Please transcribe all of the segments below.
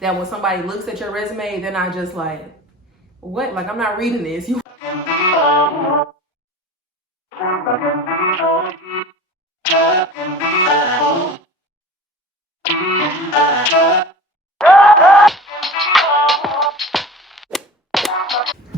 that when somebody looks at your resume, they're not just like, what? Like, I'm not reading this.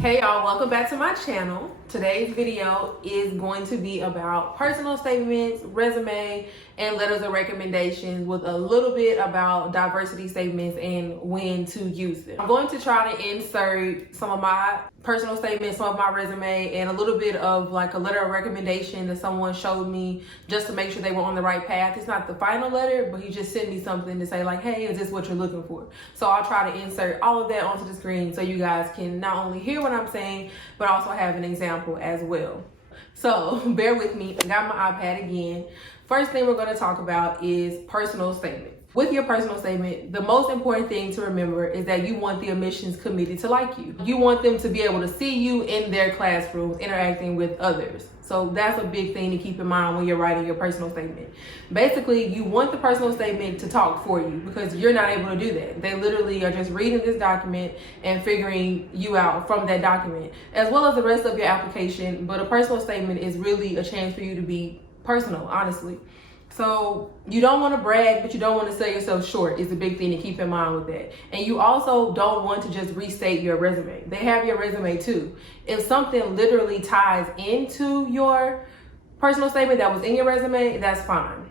Hey y'all, welcome back to my channel. Today's video is going to be about personal statements, resume, and letters of recommendations with a little bit about diversity statements and when to use them. I'm going to try to insert some of my personal statements, some of my resume, and a little bit of like a letter of recommendation that someone showed me just to make sure they were on the right path. It's not the final letter, but he just sent me something to say like, hey, is this what you're looking for? So I'll try to insert all of that onto the screen so you guys can not only hear what I'm saying, but also have an example as well. So bear with me, I got my iPad again. First thing we're gonna talk about is personal statements. With your personal statement, the most important thing to remember is that you want the admissions committee to like you. You want them to be able to see you in their classrooms interacting with others. So that's a big thing to keep in mind when you're writing your personal statement. Basically, you want the personal statement to talk for you because you're not able to do that. They literally are just reading this document and figuring you out from that document, as well as the rest of your application. But a personal statement is really a chance for you to be personal, honestly. So you don't want to brag, but you don't want to sell yourself short is a big thing to keep in mind with that. And you also don't want to just restate your resume. They have your resume too. If something literally ties into your personal statement that was in your resume, that's fine.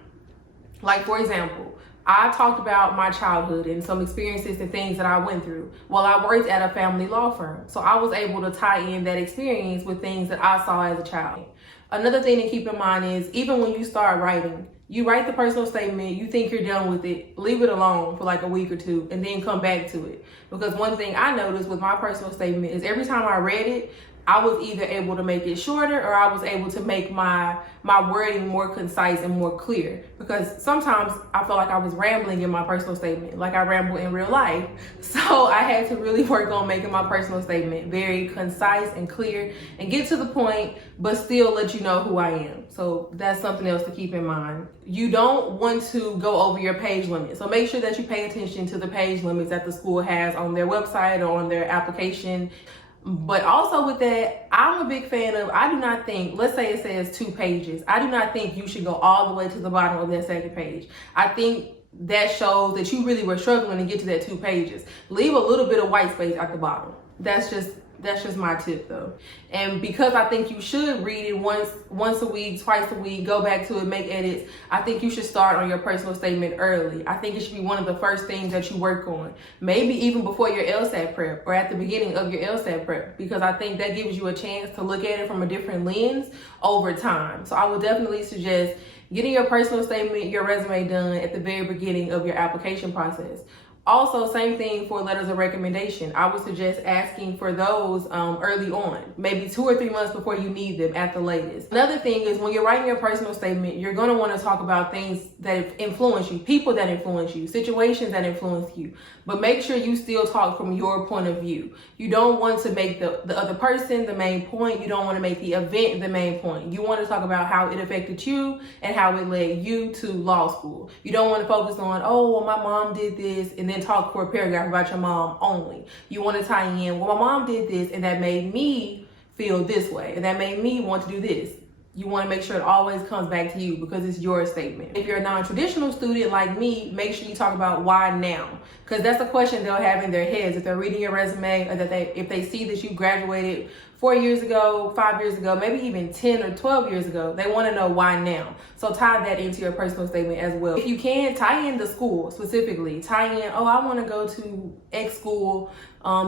Like, for example, I talked about my childhood and some experiences and things that I went through. Well, I worked at a family law firm, so I was able to tie in that experience with things that I saw as a child. Another thing to keep in mind is even when you start writing, you write the personal statement, you think you're done with it, leave it alone for like a week or two and then come back to it. Because one thing I noticed with my personal statement is every time I read it, I was either able to make it shorter or I was able to make my wording more concise and more clear. Because sometimes I felt like I was rambling in my personal statement, like I ramble in real life. So I had to really work on making my personal statement very concise and clear and get to the point, but still let you know who I am. So that's something else to keep in mind. You don't want to go over your page limit. So make sure that you pay attention to the page limits that the school has on their website or on their application. But also with that, I'm a big fan of, I do not think, let's say it says 2 pages. I do not think you should go all the way to the bottom of that second page. I think that shows that you really were struggling to get to that 2 pages. Leave a little bit of white space at the bottom. That's just my tip though. And because I think you should read it once a week, twice a week, go back to it, make edits, I think you should start on your personal statement early. I think it should be one of the first things that you work on. Maybe even before your LSAT prep or at the beginning of your LSAT prep, because I think that gives you a chance to look at it from a different lens over time. So I would definitely suggest getting your personal statement, your resume done at the very beginning of your application process. Also, same thing for letters of recommendation. I would suggest asking for those early on, maybe 2 or 3 months before you need them at the latest. Another thing is when you're writing your personal statement, you're going to want to talk about things that influence you, people that influence you, situations that influence you. But make sure you still talk from your point of view. You don't want to make the other person the main point. You don't want to make the event the main point. You want to talk about how it affected you and how it led you to law school. You don't want to focus on, oh, well, my mom did this, and then talk for a paragraph about your mom only. You want to tie in, well, my mom did this, and that made me feel this way, and that made me want to do this. You want to make sure it always comes back to you because it's your statement. If you're a non-traditional student like me, make sure you talk about why now, because that's a question they'll have in their heads if they're reading your resume or that if they see that you graduated 4 years ago, 5 years ago, maybe even 10 or 12 years ago. They want to know why now. So tie that into your personal statement as well. If you can, tie in the school specifically. Tie in, oh, I want to go to X school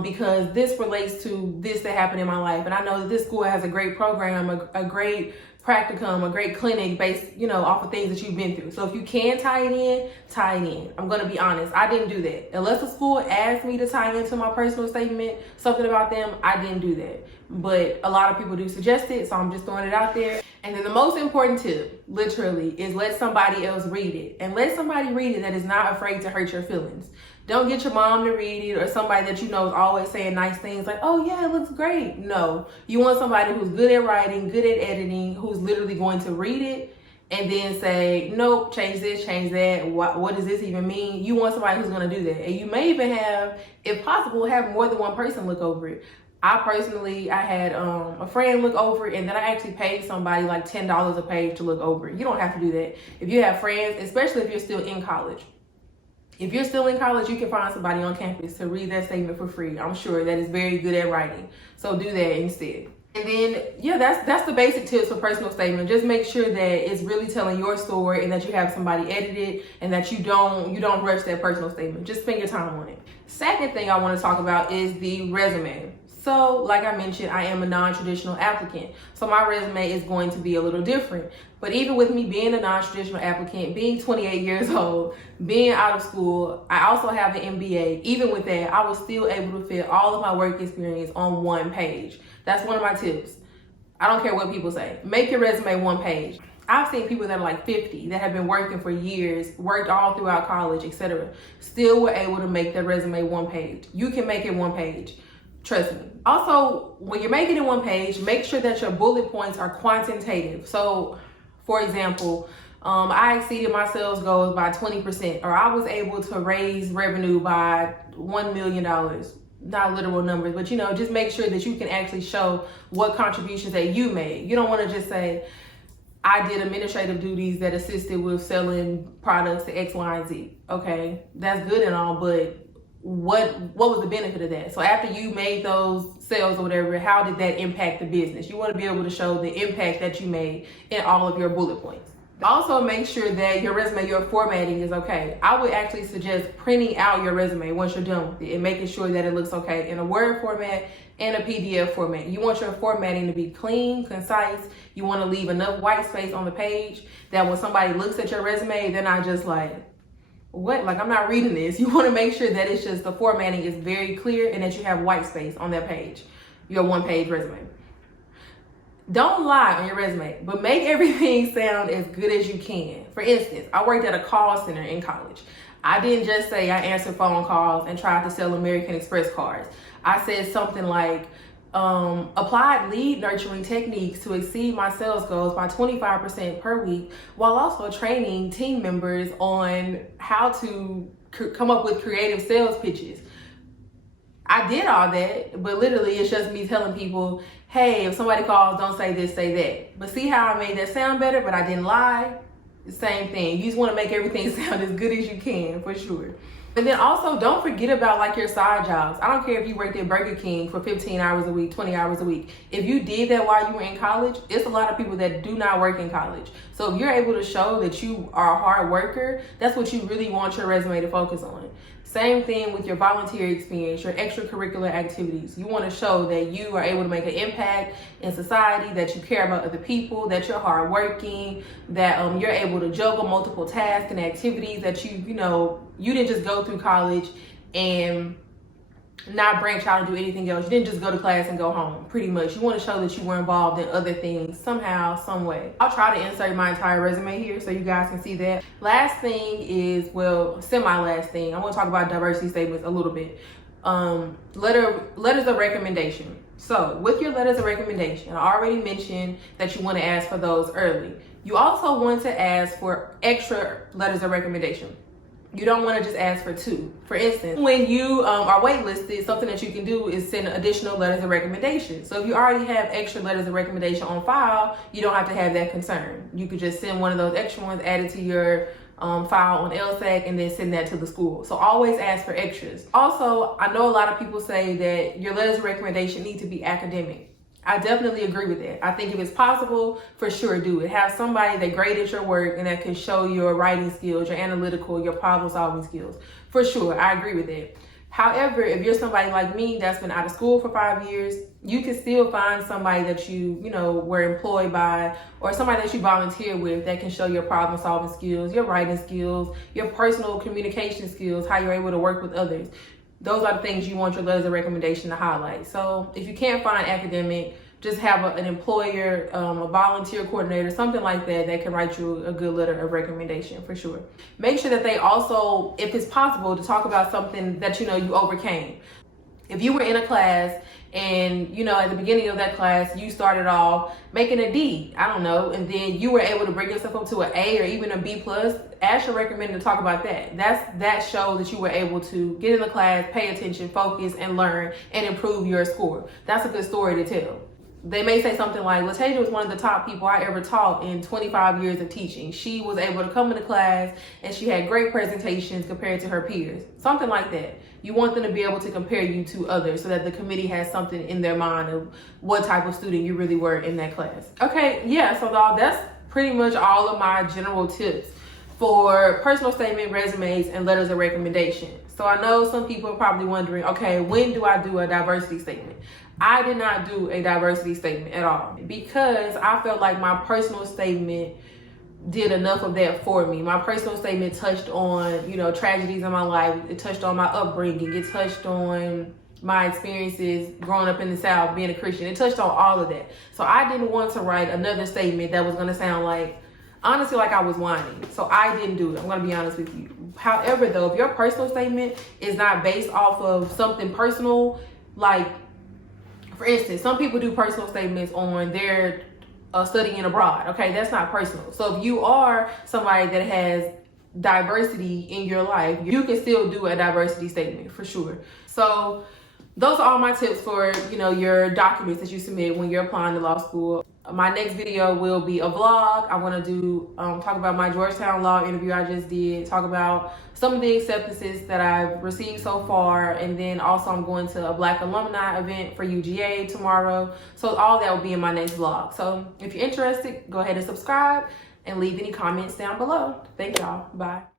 because this relates to this that happened in my life. And I know that this school has a great program, a great practicum, a great clinic based, off of things that you've been through. So if you can tie it in, tie it in. I'm going to be honest. I didn't do that. Unless the school asked me to tie into my personal statement, something about them, I didn't do that. But a lot of people do suggest it, so I'm just throwing it out there. And then the most important tip, literally, is let somebody else read it. And let somebody read it that is not afraid to hurt your feelings. Don't get your mom to read it or somebody that you know is always saying nice things like, oh yeah, it looks great. No, you want somebody who's good at writing, good at editing, who's literally going to read it and then say, nope, change this, change that. What does this even mean? You want somebody who's going to do that. And you may even have, if possible, have more than one person look over it. I had a friend look over it, and then I actually paid somebody like $10 a page to look over it. You don't have to do that. If you have friends, especially if you're still in college. If you're still in college, you can find somebody on campus to read that statement for free. I'm sure that is very good at writing. So do that instead. And then, yeah, that's the basic tips for personal statement. Just make sure that it's really telling your story and that you have somebody edit it and that you don't rush that personal statement. Just spend your time on it. Second thing I want to talk about is the resume. So, like I mentioned, I am a non-traditional applicant. So my resume is going to be a little different. But even with me being a non-traditional applicant, being 28 years old, being out of school, I also have an MBA. Even with that, I was still able to fit all of my work experience on one page. That's one of my tips. I don't care what people say. Make your resume one page. I've seen people that are like 50 that have been working for years, worked all throughout college, etc. Still were able to make their resume one page. You can make it one page. Trust me. Also, when you're making it one page, make sure that your bullet points are quantitative. So, for example, I exceeded my sales goals by 20%, or I was able to raise revenue by $1 million. Not literal numbers, but just make sure that you can actually show what contributions that you made. You don't want to just say, I did administrative duties that assisted with selling products to X, Y, and Z. Okay, that's good and all, but what was the benefit of that? So after you made those sales or whatever, how did that impact the business? You want to be able to show the impact that you made in all of your bullet points. Also, make sure that your resume, your formatting is okay. I would actually suggest printing out your resume once you're done with it and making sure that it looks okay in a Word format and a PDF format. You want your formatting to be clean, concise. You want to leave enough white space on the page that when somebody looks at your resume, they're not just like, what? Like, I'm not reading this. You want to make sure that it's just the formatting is very clear and that you have white space on that page, your one-page resume. Don't lie on your resume, but make everything sound as good as you can. For instance, I worked at a call center in college. I didn't just say I answered phone calls and tried to sell American Express cards. I said something like, applied lead nurturing techniques to exceed my sales goals by 25% per week, while also training team members on how to come up with creative sales pitches. I did all that, but literally it's just me telling people, hey, if somebody calls, don't say this, say that. But see how I made that sound better, but I didn't lie? The same thing. You just want to make everything sound as good as you can, for sure. And then also, don't forget about like your side jobs. I don't care if you worked at Burger King for 15 hours a week, 20 hours a week. If you did that while you were in college, it's a lot of people that do not work in college. So if you're able to show that you are a hard worker, that's what you really want your resume to focus on. Same thing with your volunteer experience, your extracurricular activities. You want to show that you are able to make an impact in society, that you care about other people, that you're hardworking, that you're able to juggle multiple tasks and activities, that you didn't just go through college and not branch out and do anything else. You didn't just go to class and go home, pretty much. You want to show that you were involved in other things somehow, some way. I'll try to insert my entire resume here so you guys can see that. Last thing is, well, semi-last thing, I want to talk about diversity statements a little bit. Letters of recommendation. So with your letters of recommendation, I already mentioned that you want to ask for those early. You also want to ask for extra letters of recommendation. You don't want to just ask for 2. For instance, when you are waitlisted, something that you can do is send additional letters of recommendation. So if you already have extra letters of recommendation on file, you don't have to have that concern. You could just send one of those extra ones, add it to your file on LSAC, and then send that to the school. So always ask for extras. Also, I know a lot of people say that your letters of recommendation need to be academic. I definitely agree with that. I think if it's possible, for sure do it. Have somebody that graded your work and that can show your writing skills, your analytical, your problem solving skills. For sure, I agree with that. However, if you're somebody like me that's been out of school for 5 years, you can still find somebody that you were employed by, or somebody that you volunteer with that can show your problem solving skills, your writing skills, your personal communication skills, how you're able to work with others. Those are the things you want your letters of recommendation to highlight. So if you can't find academic, just have an employer, a volunteer coordinator, something like that, that can write you a good letter of recommendation for sure. Make sure that they also, if it's possible, to talk about something that you overcame. If you were in a class and, you know, at the beginning of that class, you started off making a D, I don't know, and then you were able to bring yourself up to an A or even a B plus, Ash should recommend to talk about that. That shows that you were able to get in the class, pay attention, focus, and learn and improve your score. That's a good story to tell. They may say something like, Latasia was one of the top people I ever taught in 25 years of teaching. She was able to come into class and she had great presentations compared to her peers. Something like that. You want them to be able to compare you to others so that the committee has something in their mind of what type of student you really were in that class. Okay, yeah, so that's pretty much all of my general tips for personal statement, resumes, and letters of recommendation. So I know some people are probably wondering, okay, when do I do a diversity statement? I did not do a diversity statement at all because I felt like my personal statement did enough of that for me. My personal statement touched on, you know, tragedies in my life. It touched on my upbringing. It touched on my experiences growing up in the South, being a Christian. It touched on all of that. So I didn't want to write another statement that was going to sound like, honestly, like I was whining. So I didn't do it. I'm going to be honest with you. However, though, if your personal statement is not based off of something personal, like, for instance, some people do personal statements on their studying abroad. Okay, that's not personal. So if you are somebody that has diversity in your life, you can still do a diversity statement for sure. So those are all my tips for, you know, your documents that you submit when you're applying to law school. My next video will be a vlog. I want to do talk about my Georgetown law interview I just did, talk about some of the acceptances that I've received so far, and then also I'm going to a Black alumni event for UGA tomorrow. So all that will be in my next vlog. So if you're interested, go ahead and subscribe and leave any comments down below. Thank y'all. Bye.